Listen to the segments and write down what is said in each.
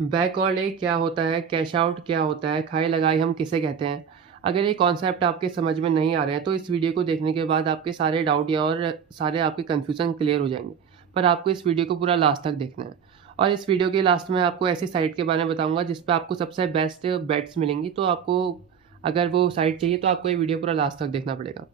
Back और leg क्या होता है, कैश आउट क्या होता है, खाई लगाई हम किसे कहते हैं। अगर ये कॉन्सेप्ट आपके समझ में नहीं आ रहे हैं तो इस वीडियो को देखने के बाद आपके सारे डाउट या और सारे आपके कन्फ्यूज़न क्लियर हो जाएंगे। पर आपको इस वीडियो को पूरा लास्ट तक देखना है। और इस वीडियो के लास्ट में आपको ऐसी साइट के बारे में बताऊंगा जिस पर आपको सबसे बेस्ट बेट्स मिलेंगी। तो आपको अगर वो साइट चाहिए तो आपको ये वीडियो पूरा लास्ट तक देखना पड़ेगा।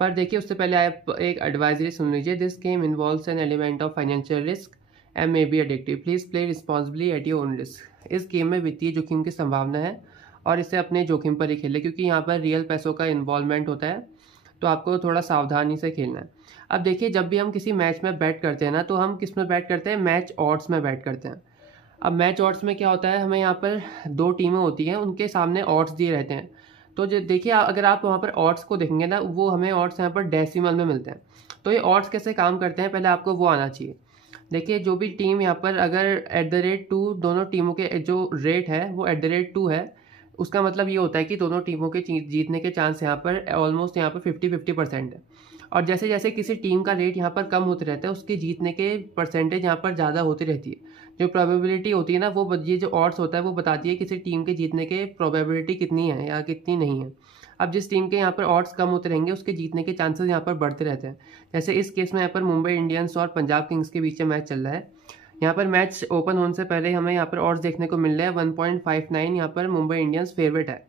पर देखिए, उससे पहले आप एक एडवाइजरी सुन लीजिए। This game involves an element of financial risk and may be addictive. Please play responsibly at your own risk. इस गेम में वित्तीय जोखिम की संभावना है और इसे अपने जोखिम पर ही खेलें, क्योंकि यहाँ पर रियल पैसों का इन्वॉल्वमेंट होता है। तो आपको थोड़ा सावधानी से खेलना है। अब देखिए, जब भी हम किसी मैच में बैट करते हैं ना, तो हम किस में बैट करते हैं? मैच ऑड्स में बैट करते हैं। अब मैच ऑड्स में क्या होता है, हमें यहाँ पर दो टीमें होती हैं, उनके सामने ऑड्स दिए रहते हैं। तो जो देखिए, अगर आप वहाँ पर ऑड्स को देखेंगे ना, वो हमें ऑड्स यहाँ पर डेसिमल में मिलते हैं। तो ये ऑड्स कैसे काम करते हैं, पहले आपको वो आना चाहिए। देखिए, जो भी टीम यहाँ पर अगर @2 दोनों टीमों के जो रेट है वो @2 है, उसका मतलब ये होता है कि दोनों टीमों के जीतने के चांस यहाँ पर ऑलमोस्ट यहाँ पर 50-50% है। और जैसे जैसे किसी टीम का रेट यहाँ पर कम होते रहता है, उसके जीतने के परसेंटेज यहाँ पर ज़्यादा होती रहती है। जो प्रोबेबिलिटी होती है ना, वो ये जो ऑड्स होता है वो बताती है किसी टीम के जीतने के प्रोबेबिलिटी कितनी है या कितनी नहीं है। अब जिस टीम के यहाँ पर ऑड्स कम होते रहेंगे, उसके जीतने के चांसेस यहाँ पर बढ़ते रहते हैं। जैसे इस केस में यहाँ पर मुंबई इंडियंस और पंजाब किंग्स के बीच में मैच चल रहा है। यहाँ पर मैच ओपन होने से पहले हमें यहाँ पर ऑड्स देखने को मिल रहे हैं 1.59। यहाँ पर मुंबई इंडियंस फेवरेट है।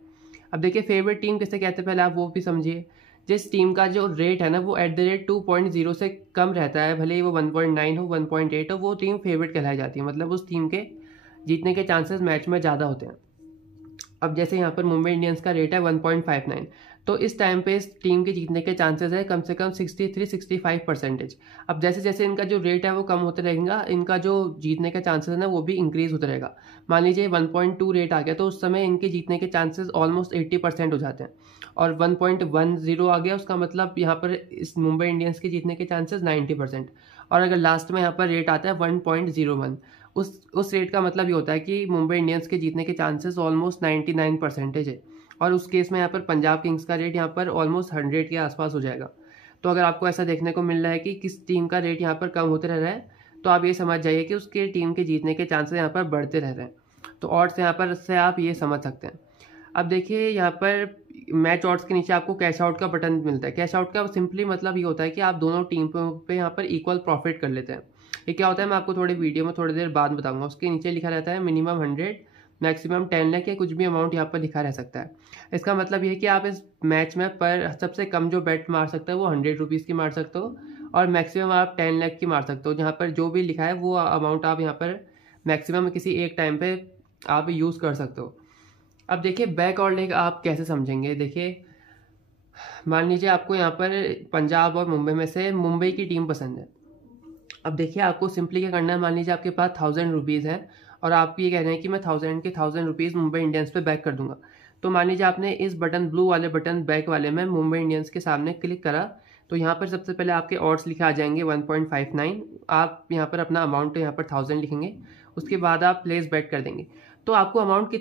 अब देखिए, फेवरेट टीम किसे कहते हैं पहले आप वो भी समझिए। जिस टीम का जो रेट है ना वो @2.0 से कम रहता है, भले ही वो 1.9 हो 1.8 हो, वो टीम फेवरेट कहलाई जाती है। मतलब उस टीम के जीतने के चांसेस मैच में ज़्यादा होते हैं। अब जैसे यहाँ पर मुंबई इंडियंस का रेट है 1.59, तो इस टाइम पे इस टीम के जीतने के चांसेस है कम से कम 63-65%। अब जैसे जैसे इनका जो रेट है वो कम होता रहेगा, इनका जो जीतने का चांसेस है ना वो भी इंक्रीज होता रहेगा। मान लीजिए 1.2 रेट आ गया, तो उस समय इनके जीतने के चांसेस ऑलमोस्ट 80% हो जाते हैं। और 1.10 आ गया, उसका मतलब यहाँ पर इस मुंबई इंडियंस के जीतने के चांसेस 90%। और अगर लास्ट में यहाँ पर रेट आता है 1.01, उस रेट का मतलब ये होता है कि मुंबई इंडियंस के जीतने के चांसेस ऑलमोस्ट 99% है। और उस केस में यहाँ पर पंजाब किंग्स का रेट यहाँ पर ऑलमोस्ट 100 के आसपास हो जाएगा। तो अगर आपको ऐसा देखने को मिल रहा है कि किस टीम का रेट यहाँ पर कम होते रह रहा है, तो आप ये समझ जाइए कि उसके टीम के जीतने के चांसेस यहाँ पर बढ़ते रह रहे हैं। तो ऑड्स यहाँ पर से आप ये समझ सकते हैं। अब देखिए, यहाँ पर मैच ऑड्स के नीचे आपको कैश आउट का बटन मिलता है। कैश आउट का सिंपली मतलब ये होता है कि आप दोनों टीम पे यहाँ पर इक्वल प्रॉफिट कर लेते हैं। ये क्या होता है मैं आपको थोड़ी वीडियो में थोड़ी देर बाद बताऊंगा। उसके नीचे लिखा रहता है मिनिमम 100, मैक्सिमम 10 लाख या कुछ भी अमाउंट यहाँ पर लिखा रह सकता है। इसका मतलब ये है कि आप इस मैच में पर सबसे कम जो बेट मार सकते हो वो 100 रुपीज़ की मार सकते हो, और मैक्सिमम आप 10 लाख की मार सकते हो। जहाँ पर जो भी लिखा है वो अमाउंट आप यहाँ पर मैक्सिमम किसी एक टाइम पे आप यूज़ कर सकते हो। अब देखिए, बैक और लेग आप कैसे समझेंगे। देखिए, मान लीजिए आपको यहाँ पर पंजाब और मुंबई में से मुंबई की टीम पसंद है। अब देखिए, आपको सिंपली क्या करना है, मान लीजिए आपके पास 1000 रुपीज़ है और आप ये कह रहे हैं कि मैं 1000 रुपीज़ मुंबई इंडियंस पे बैक कर दूंगा। तो मान लीजिए आपने इस बटन ब्लू वाले बटन बैक वाले में मुंबई इंडियंस के सामने क्लिक करा, तो यहाँ पर सबसे पहले आपके ऑड्स लिखे आ जाएंगे 1.59। आप यहाँ पर अपना अमाउंट यहाँ पर 1000 लिखेंगे, उसके बाद आप प्लेस बैक कर देंगे। तो आपको अमाउंट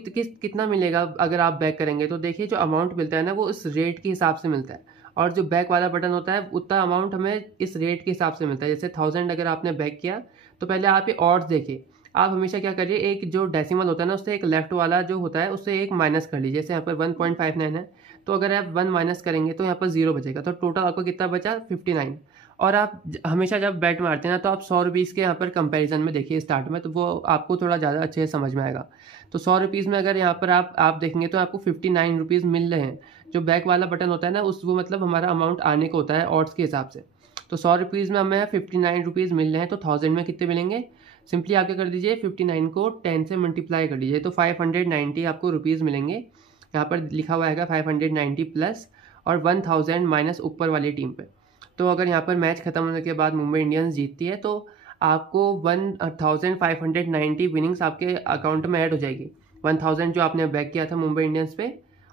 कितना मिलेगा अगर आप बैक करेंगे। तो देखिए, जो अमाउंट मिलता है ना वो इस रेट के हिसाब से मिलता है, और जो बैक वाला बटन होता है उतना अमाउंट हमें इस रेट के हिसाब से मिलता है। जैसे 1000 अगर आपने बैक किया, तो पहले आप ये ऑड्स देखिए। आप हमेशा क्या करिए, एक जो डेसिमल होता है ना उससे एक लेफ्ट वाला जो होता है उससे एक माइनस कर लीजिए। जैसे यहाँ पर 1.59 है, तो अगर आप 1 माइनस करेंगे तो यहाँ पर 0 बचेगा, तो टोटल आपको कितना बचा 59। और आप हमेशा जब बैट मारते हैं ना, तो आप 100 रुपीज़ के यहाँ पर कंपैरिजन में देखिए स्टार्ट में, तो वो आपको थोड़ा ज़्यादा अच्छे से समझ में आएगा। तो 100 रुपीज़ में अगर यहाँ पर आप देखेंगे तो आपको 59 रुपीज़ मिल रहे हैं। जो बैक वाला बटन होता है ना उस वो मतलब हमारा अमाउंट आने को होता है ऑड्स के हिसाब से। तो 100 रुपीज़ में हमें 59 रुपीज़ मिल रहे हैं, तो 1000 में कितने मिलेंगे। सिंपली आप क्या कर दीजिए, 59 को 10 से मल्टीप्लाई कर दीजिए, तो 590 आपको रुपीज़ मिलेंगे। यहाँ पर लिखा हुआ है 590 प्लस और 1000 माइनस ऊपर वाली टीम पे। तो अगर यहाँ पर मैच खत्म होने के बाद मुंबई इंडियंस जीतती है, तो आपको 1590 विनिंग्स आपके अकाउंट में ऐड हो जाएगी। 1000 जो आपने बैक किया था मुंबई इंडियंस पे,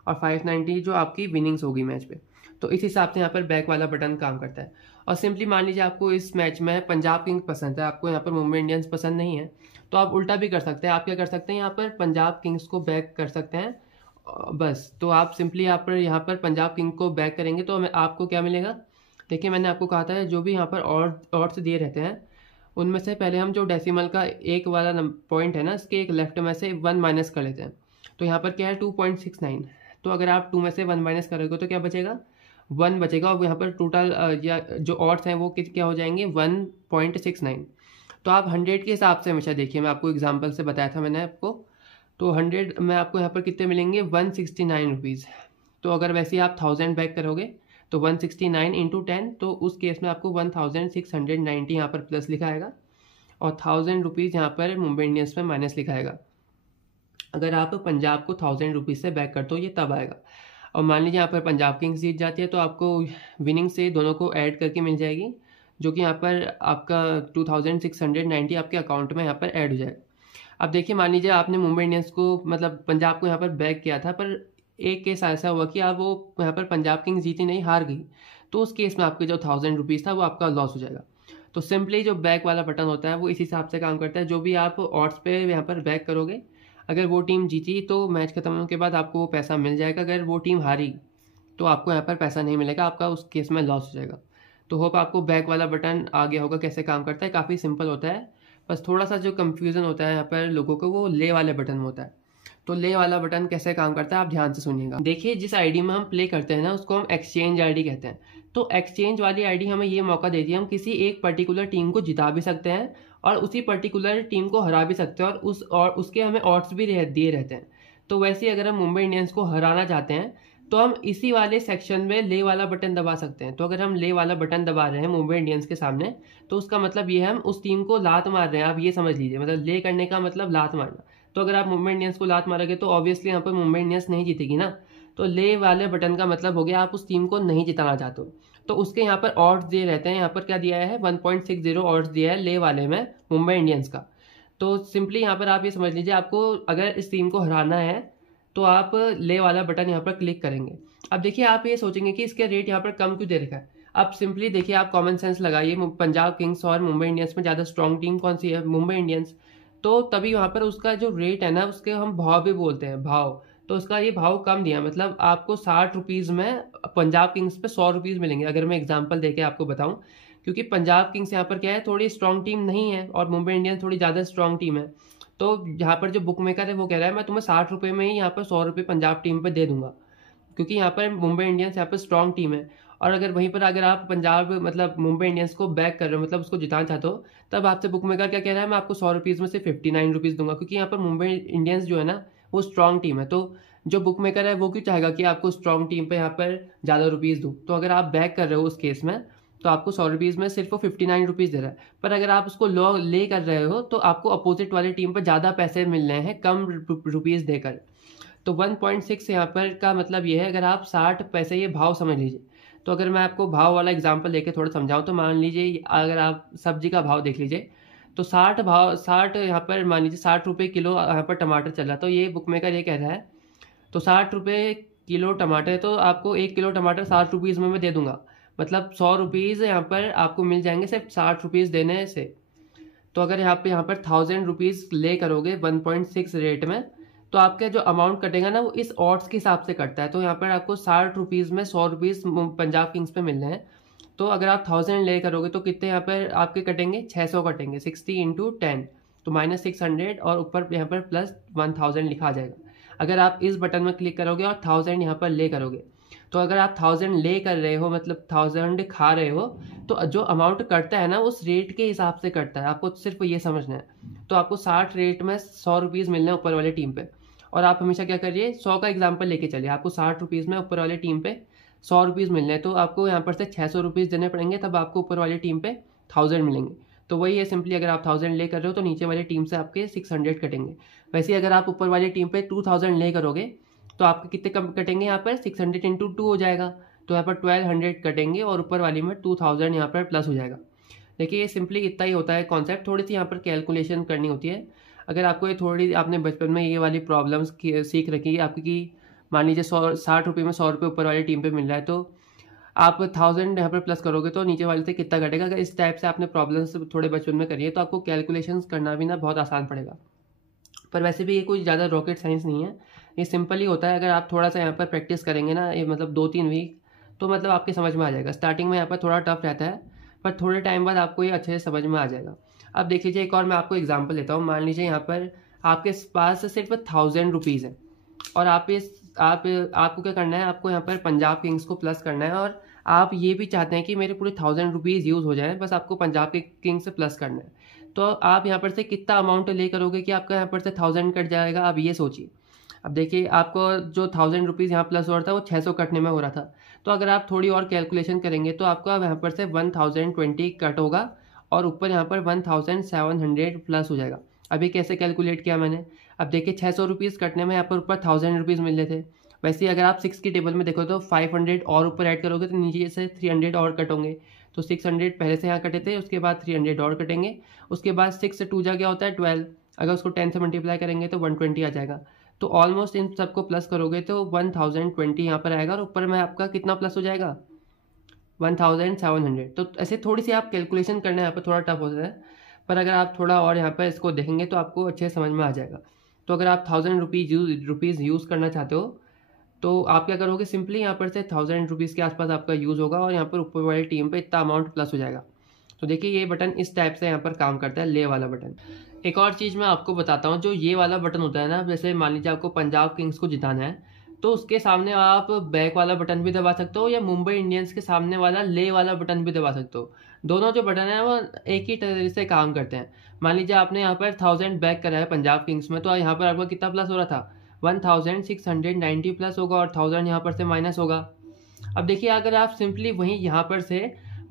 और 590 जो आपकी विनिंग्स होगी मैच पे। तो इस हिसाब से यहाँ पर बैक वाला बटन काम करता है। और सिंपली मान लीजिए आपको इस मैच में पंजाब किंग्स पसंद है, आपको यहाँ पर मुंबई इंडियंस पसंद नहीं है, तो आप उल्टा भी कर सकते हैं। आप क्या कर सकते हैं, यहाँ पर पंजाब किंग्स को बैक कर सकते हैं बस। तो आप सिंपली यहाँ पर पंजाब किंग को बैक करेंगे तो आपको क्या मिलेगा। देखिए, मैंने आपको कहा था जो भी यहाँ पर ऑड्स दिए रहते हैं उनमें से पहले हम जो डेसिमल का एक वाला पॉइंट है ना, इसके एक लेफ्ट में से 1 माइनस कर लेते हैं। तो यहाँ पर क्या है 2.69। तो अगर आप 2 में से 1 माइनस करोगे तो क्या बचेगा, 1 बचेगा। और यहाँ पर टोटल या जो ऑड्स हैं वो क्या हो जाएंगे, 1.69। तो आप 100 के हिसाब से हमेशा देखिए, मैं आपको एग्जाम्पल से बताया था मैंने आपको। तो 100 में आपको यहाँ पर कितने मिलेंगे, 169 रुपीज़। तो अगर वैसे ही आप 1000 बैक करोगे तो 169 इंटू 10, तो उस केस में आपको 1690 यहाँ पर प्लस लिखा आएगा और 1000 रुपीज़ यहाँ पर मुंबई इंडियंस में माइनस लिखा आएगा। अगर आप पंजाब को 1000 रुपीज़ से बैक करते हो ये तब आएगा। और मान लीजिए यहाँ पर पंजाब किंग्स जीत जाती है तो आपको विनिंग से दोनों को ऐड करके मिल जाएगी, जो कि यहाँ पर आपका 2690 आपके अकाउंट में यहाँ पर ऐड हो जाएगा। अब देखिए, मान लीजिए आपने मुंबई इंडियंस को मतलब पंजाब को यहाँ पर बैक किया था, पर एक केस ऐसा हुआ कि आप वो यहाँ पर पंजाब किंग्स जीती नहीं, हार गई। तो उस केस में आपके जो 1000 रुपीज़ था वो आपका लॉस हो जाएगा। तो सिंपली जो बैक वाला बटन होता है वो इस हिसाब से काम करता है, जो भी आप ऑड्स पे यहाँ पर बैक करोगे, अगर वो टीम जीती तो मैच खत्म होने के बाद आपको वो पैसा मिल जाएगा। अगर वो टीम हारी तो आपको यहाँ पर पैसा नहीं मिलेगा, आपका उस केस में लॉस हो जाएगा। तो होप आपको बैक वाला बटन आ गया होगा कैसे काम करता है। काफ़ी सिंपल होता है, बस थोड़ा सा जो कन्फ्यूज़न होता है यहाँ पर लोगों को वो ले वाले बटन में होता है। तो ले वाला बटन कैसे काम करता है आप ध्यान से सुनिएगा। देखिए, जिस आईडी में हम प्ले करते हैं ना उसको हम एक्सचेंज आईडी कहते हैं। तो एक्सचेंज वाली आईडी हमें ये मौका देती है हम किसी एक पर्टिकुलर टीम को जिता भी सकते हैं और उसी पर्टिकुलर टीम को हरा भी सकते हैं, और उसके हमें ऑड्स भी दिए रहते हैं। तो वैसे ही अगर हम मुंबई इंडियंस को हराना चाहते हैं तो हम इसी वाले सेक्शन में ले वाला बटन दबा सकते हैं। तो अगर हम ले वाला बटन दबा रहे हैं मुंबई इंडियंस के सामने, तो उसका मतलब ये है हम उस टीम को लात मार रहे हैं। आप ये समझ लीजिए, मतलब ले करने का मतलब लात मारना। तो अगर आप मुंबई इंडियंस को लात मारोगे तो ऑब्वियसली यहाँ पर मुंबई इंडियंस नहीं जीतेगी ना। तो ले वाले बटन का मतलब हो गया आप उस टीम को नहीं जिताना चाहते हो। तो उसके यहाँ पर ऑड्स दिए रहते हैं। यहाँ पर क्या दिया है, 1.60 ऑड्स दिया है ले वाले में मुंबई इंडियंस का। तो सिंपली यहाँ पर आप ये समझ लीजिए, आपको अगर इस टीम को हराना है तो आप ले वाला बटन यहाँ पर क्लिक करेंगे। अब देखिए, आप ये सोचेंगे कि इसका रेट यहाँ पर कम क्यों दे रखा है। आप सिंपली देखिए, आप कॉमन सेंस लगाइए, पंजाब किंग्स और मुंबई इंडियंस में ज़्यादा स्ट्रॉन्ग टीम कौन सी है, मुंबई इंडियंस। तो तभी वहाँ पर उसका जो रेट है ना, उसके हम भाव भी बोलते हैं, भाव। तो उसका ये भाव कम दिया, मतलब आपको 60 रुपीज़ में पंजाब किंग्स पे 100 रुपीज़ मिलेंगे। अगर मैं एग्जाम्पल देके आपको बताऊँ, क्योंकि पंजाब किंग्स यहाँ पर क्या है, थोड़ी स्ट्रॉन्ग टीम नहीं है और मुंबई इंडियंस थोड़ी ज़्यादा स्ट्रॉन्ग टीम है। तो यहाँ पर जो बुक मेकर है वो कह रहा है मैं तुम्हें 60 रुपये में ही यहाँ पर 100 रुपये पंजाब टीम पर दे दूंगा, क्योंकि यहाँ पर मुंबई इंडियंस यहाँ पर स्ट्रॉन्ग टीम है। और अगर वहीं पर अगर आप पंजाब मतलब मुंबई इंडियंस को बैक कर रहे हो, मतलब उसको जिताना चाहते हो, तब आपसे बुक मेकर क्या कह रहा है, मैं आपको 100 रुपीज़ में से 59 रुपीज़ दूंगा, क्योंकि यहाँ पर मुंबई इंडियंस जो है ना वो स्ट्रॉन्ग टीम है। तो जो बुक मेकर है वो क्यों चाहेगा कि आपको स्ट्रॉन्ग टीम पर यहाँ पर ज़्यादा रुपीज़ दूँ। तो अगर आप बैक कर रहे हो उस केस में तो आपको 100 रुपीज़ में सिर्फ वो 59 रुपीज़ दे रहा है। पर अगर आप उसको ले कर रहे हो तो आपको अपोजिट वाली टीम पर ज़्यादा पैसे मिल रहे हैं कम रुपीज़ देकर। तो 1.6 यहाँ पर का मतलब ये है, अगर आप 60 पैसे, ये भाव समझ लीजिए। तो अगर मैं आपको भाव वाला एग्जांपल लेके थोड़ा समझाऊं, तो मान लीजिए अगर आप सब्जी का भाव देख लीजिए, तो 60 यहाँ पर मान लीजिए 60 रुपये किलो यहाँ पर टमाटर चल रहा है। तो ये बुक मेकर ये कह रहा है, तो 60 रुपये किलो टमाटर, तो आपको 1 किलो टमाटर 60 रुपीज़ में मैं दे दूंगा, मतलब 100 रुपीज़ यहाँ पर आपको मिल जाएंगे सिर्फ 60 रुपीज़ देने से। तो अगर यहाँ पर 1000 रुपीज़ ले करोगे 1.6 रेट में, तो आपका जो अमाउंट कटेगा ना वो इस ऑड्स के हिसाब से कटता है। तो यहाँ पर आपको 60 रुपीज़ में 100 रुपीज़ पंजाब किंग्स पे मिल रहे हैं। तो अगर आप 1000 ले करोगे तो कितने यहाँ पर आपके कटेंगे, 600 कटेंगे, 60 इंटू 10, तो -600 और ऊपर यहाँ पर प्लस 1000 लिखा आ जाएगा। अगर आप इस बटन में क्लिक करोगे और 1000 यहाँ पर ले करोगे, तो अगर आप 1000 ले कर रहे हो मतलब 1000 खा रहे हो, तो जो अमाउंट कटता है ना उस रेट के हिसाब से कटता है। आपको सिर्फ ये समझना है। तो आपको 60 रेट में 100 रुपीज़ मिलना है ऊपर वाले टीम पे, और आप हमेशा क्या करिए, 100 का एग्जाम्पल लेके चलिए। आपको 60 रुपीज़ में ऊपर वाले टीम पे 100 रुपीज़ मिलने हैं, तो आपको यहाँ पर से 600 रुपीज़ देने पड़ेंगे, तब आपको ऊपर वाली टीम पे 1000 मिलेंगे। तो वही है सिंपली, अगर आप 1000 ले कर रहे हो तो नीचे वाली टीम से आपके 600 कटेंगे। वैसे ही अगर आप ऊपर वाली टीम पे 2000 ले करोगे तो आपके कितने कम कटेंगे, यहाँ पर 600 इंटू 2 हो जाएगा, तो यहाँ पर 1200 कटेंगे और ऊपर वाली में 2000 यहाँ पर प्लस हो जाएगा। देखिए, ये सिंपली इतना ही होता है कॉन्सेप्ट। थोड़ी सी यहाँ पर कैलकुलेशन करनी होती है। अगर आपको ये थोड़ी, आपने बचपन में ये वाली प्रॉब्लम्स सीख रखी है आपकी, मान लीजिए 60 रुपये में 100 रुपये ऊपर वाली टीम पे मिल रहा है, तो आप 1000 यहाँ पर प्लस करोगे तो नीचे वाले से कितना घटेगा। अगर इस टाइप से आपने प्रॉब्लम्स थोड़े बचपन में करिए तो आपको कैलकुलेशन करना भी ना बहुत आसान पड़ेगा। पर वैसे भी ये कोई ज़्यादा रॉकेट साइंस नहीं है, ये सिंपल ही होता है। अगर आप थोड़ा सा यहाँ पर प्रैक्टिस करेंगे ना, ये मतलब 2-3 वीक, तो मतलब आपके समझ में आ जाएगा। स्टार्टिंग में यहाँ पर थोड़ा टफ रहता है, पर थोड़े टाइम बाद आपको ये अच्छे से समझ में आ जाएगा। अब देख लीजिए, एक और मैं आपको एग्जांपल देता हूँ। मान लीजिए यहाँ पर आपके पास सिर्फ 1000 रुपीज़ है और आपको क्या करना है, आपको यहाँ पर पंजाब किंग्स को प्लस करना है और आप ये भी चाहते हैं कि मेरे पूरे 1000 रुपीज़ यूज़ हो जाए, बस आपको पंजाब के किंग्स से प्लस करना है। तो आप यहाँ पर से कितना अमाउंट ले करोगे कि आपका यहाँ पर से 1000 कट जाएगा, आप ये सोचिए। अब देखिए, आपको जो 1000 रुपीज़ यहाँ प्लस हो रहा था वो 600 कटने में हो रहा था। तो अगर आप थोड़ी और कैलकुलेशन करेंगे तो आपका यहाँ पर से 1020 कट होगा और ऊपर यहाँ पर 1700 प्लस हो जाएगा। अभी कैसे कैलकुलेट किया मैंने, अब देखिए 600 रुपीज़ कटने में यहाँ पर ऊपर 1000 रुपीज़ मिल रहे थे। वैसे ही अगर आप 6 की टेबल में देखो तो 500 और ऊपर ऐड करोगे तो नीचे से 300 और कट होंगे। तो 600 पहले से यहाँ कटे थे, उसके बाद 300 और कटेंगे, उसके बाद 6 से 2 जा क्या होता है 12, अगर उसको 10 से मल्टीप्लाई करेंगे तो 120 आ जाएगा। तो ऑलमोस्ट इन सबको प्लस करोगे तो 1020 यहाँ पर आएगा और ऊपर में आपका कितना प्लस हो जाएगा 1700। तो ऐसे थोड़ी सी आप कैलकुलेशन करना यहाँ पर थोड़ा टफ होता है, पर अगर आप थोड़ा और यहाँ पर इसको देखेंगे तो आपको अच्छे समझ में आ जाएगा। तो अगर आप 1000 रुपीज़ यूज़ करना चाहते हो तो आप क्या करोगे, सिंपली यहाँ पर से 1000 रुपीज़ के आसपास आपका यूज़ होगा और यहाँ पर ऊपर वाली टीम पे इतना अमाउंट प्लस हो जाएगा। तो देखिए ये बटन इस टाइप से यहाँ पर काम करता है, ले वाला बटन। एक और चीज़ मैं आपको बताता हूँ, जो ये वाला बटन होता है ना, जैसे मान लीजिए आपको पंजाब किंग्स को जिताना है तो उसके सामने आप बैक वाला बटन भी दबा सकते हो या मुंबई इंडियंस के सामने वाला ले वाला बटन भी दबा सकते हो। दोनों जो बटन है वो एक ही तरह से काम करते हैं। मान लीजिए आपने यहाँ पर 1000 बैक करा है पंजाब किंग्स में, तो यहाँ पर आपका कितना प्लस हो रहा था 1690 प्लस होगा और 1000 यहाँ पर से माइनस होगा। अब देखिए, अगर आप सिंपली वहीं यहाँ पर से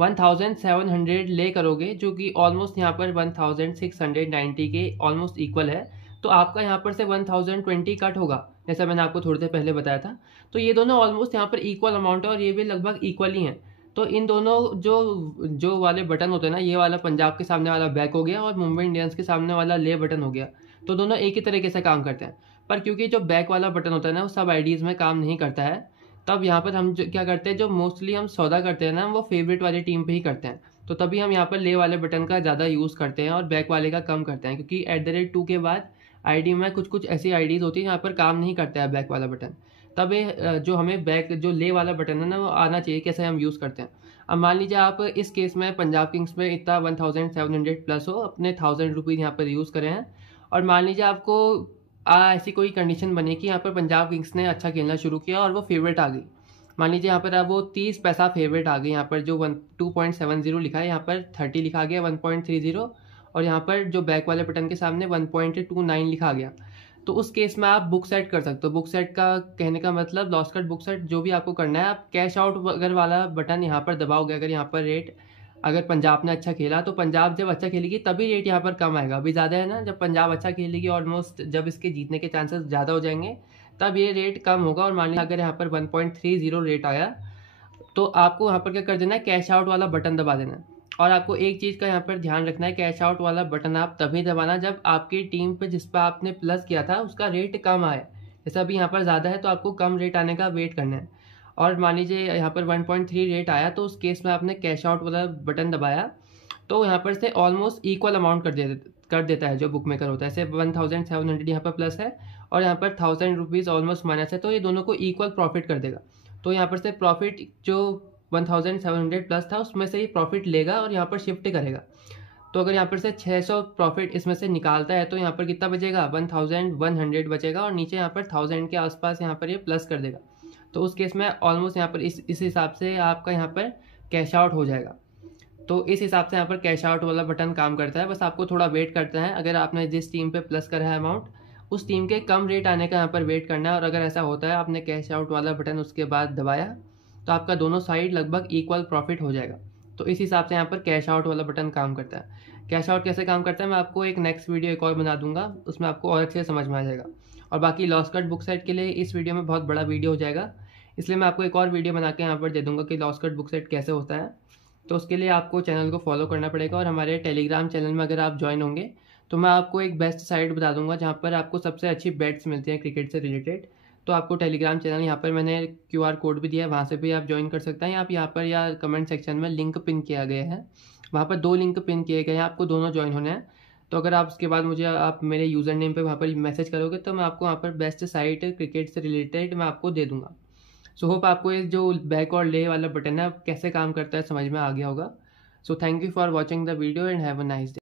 1700 ले करोगे जो कि ऑलमोस्ट यहाँ पर 1690 के ऑलमोस्ट इक्वल है, तो आपका यहाँ पर से 1020 कट होगा, जैसा मैंने आपको थोड़ी देर पहले बताया था। तो ये दोनों ऑलमोस्ट यहाँ पर इक्वल अमाउंट है और ये भी लगभग इक्वल ही हैं। तो इन दोनों जो वाले बटन होते हैं ना, ये वाला पंजाब के सामने वाला बैक हो गया और मुंबई इंडियंस के सामने वाला ले बटन हो गया, तो दोनों एक ही तरीके से काम करते हैं। पर क्योंकि जो बैक वाला बटन होता है ना वो सब आईडीज़ में काम नहीं करता है, तब यहाँ पर हम क्या करते हैं, जो मोस्टली हम सौदा करते हैं ना वो फेवरेट वाली टीम पे ही करते हैं। तो तभी हम यहाँ पर ले वाले बटन का ज़्यादा यूज़ करते हैं और बैक वाले का कम करते हैं, क्योंकि @2 के बाद आईडी में कुछ ऐसी आईडीज़ होती है यहाँ पर काम नहीं करता है बैक वाला बटन। तब ये जो हमें बैक जो ले वाला बटन है ना वो आना चाहिए, कैसे हम यूज़ करते हैं। अब मान लीजिए आप इस केस में पंजाब किंग्स में इतना 1700 प्लस हो, अपने 1000 रुपीज़ यहाँ पर यूज़ करें हैं और मान लीजिए आपको ऐसी कोई कंडीशन बनी कि यहाँ पर पंजाब किंग्स ने अच्छा खेलना शुरू किया और वो फेवरेट आ गई। मान लीजिए यहाँ पर अब वो 30 पैसा फेवरेट आ गई, यहाँ पर जो 2.70 लिखा है यहाँ पर 30 लिखा गया 1.30, और यहाँ पर जो बैक वाले बटन के सामने 1.29 लिखा गया। तो उस केस में आप बुक सेट कर सकते हो। बुक सेट का कहने का मतलब लॉस कट बुक सेट, जो भी आपको करना है, आप कैश आउट अगर वाला बटन यहाँ पर दबाओगे, अगर यहाँ पर रेट अगर पंजाब ने अच्छा खेला तो पंजाब जब अच्छा खेलेगी तभी रेट यहाँ पर कम आएगा। अभी ज़्यादा है ना, जब पंजाब अच्छा खेलेगी ऑलमोस्ट जब इसके जीतने के चांसेस ज़्यादा हो जाएंगे तब ये रेट कम होगा। और मान लीजिए अगर यहाँ पर 1.30 रेट आया तो आपको यहाँ पर क्या कर देना है, कैश आउट वाला बटन दबा देना है। और आपको एक चीज़ का यहाँ पर ध्यान रखना है, कैश आउट वाला बटन आप तभी दबाना जब आपकी टीम पे जिस पर आपने प्लस किया था उसका रेट कम आए। जैसे अभी यहाँ पर ज़्यादा है तो आपको कम रेट आने का वेट करना है। और मान लीजिए यहाँ पर 1.3 रेट आया तो उस केस में आपने कैश आउट वाला बटन दबाया तो यहाँ पर से ऑलमोस्ट इक्वल अमाउंट कर देता है जो बुक मेकर होता है। जैसे 1700 यहाँ पर प्लस है और यहाँ पर 1000 रुपीज़ ऑलमोस्ट माइनस है, तो ये दोनों को इक्वल प्रॉफिट कर देगा। तो यहाँ पर से प्रॉफिट जो 1700 प्लस था उसमें से ही प्रॉफिट लेगा और यहाँ पर शिफ्ट करेगा। तो अगर यहाँ पर से 600 प्रॉफिट इसमें से निकालता है तो यहाँ पर कितना बचेगा 1100 बचेगा और नीचे यहाँ पर 1000 के आसपास यहाँ पर ये प्लस कर देगा। तो उस केस में ऑलमोस्ट यहाँ पर इस हिसाब से आपका यहाँ पर कैश आउट हो जाएगा। तो इस हिसाब से यहाँ पर कैश आउट वाला बटन काम करता है। बस आपको थोड़ा वेट करना है, अगर आपने जिस टीम पे प्लस करा है अमाउंट उस टीम के कम रेट आने का यहाँ पर वेट करना है। और अगर ऐसा होता है आपने कैश आउट वाला बटन उसके बाद दबाया तो आपका दोनों साइड लगभग इक्वल प्रॉफिट हो जाएगा। तो इस हिसाब से यहाँ पर कैश आउट वाला बटन काम करता है। कैश आउट कैसे काम करता है मैं आपको एक नेक्स्ट वीडियो एक और बना दूंगा, उसमें आपको और अच्छे से समझ में आ जाएगा। और बाकी लॉस कट बुक सेट के लिए इस वीडियो में बहुत बड़ा वीडियो हो जाएगा, इसलिए मैं आपको एक और वीडियो बना के यहाँ पर दे दूँगा कि लॉस कट बुक सेट कैसे होता है। तो उसके लिए आपको चैनल को फॉलो करना पड़ेगा और हमारे टेलीग्राम चैनल में अगर आप ज्वाइन होंगे तो मैं आपको एक बेस्ट साइट बता दूंगा जहाँ पर आपको सबसे अच्छी बेट्स मिलती हैं क्रिकेट से रिलेटेड। तो आपको टेलीग्राम चैनल यहाँ पर मैंने QR कोड भी दिया है, वहाँ से भी आप ज्वाइन कर सकते हैं। आप यहाँ पर या कमेंट सेक्शन में लिंक पिन किया गया है, वहाँ पर 2 लिंक पिन किए गए हैं, आपको दोनों ज्वाइन होने हैं। तो अगर आप उसके बाद मुझे आप मेरे यूज़र नेम पर वहाँ पर मैसेज करोगे तो मैं आपको वहाँ पर बेस्ट साइट क्रिकेट से रिलेटेड मैं आपको दे दूँगा। सो होप आपको ये जो बैक और ले वाला बटन है कैसे काम करता है समझ में आ गया होगा। So thank you for watching the video and have a nice day.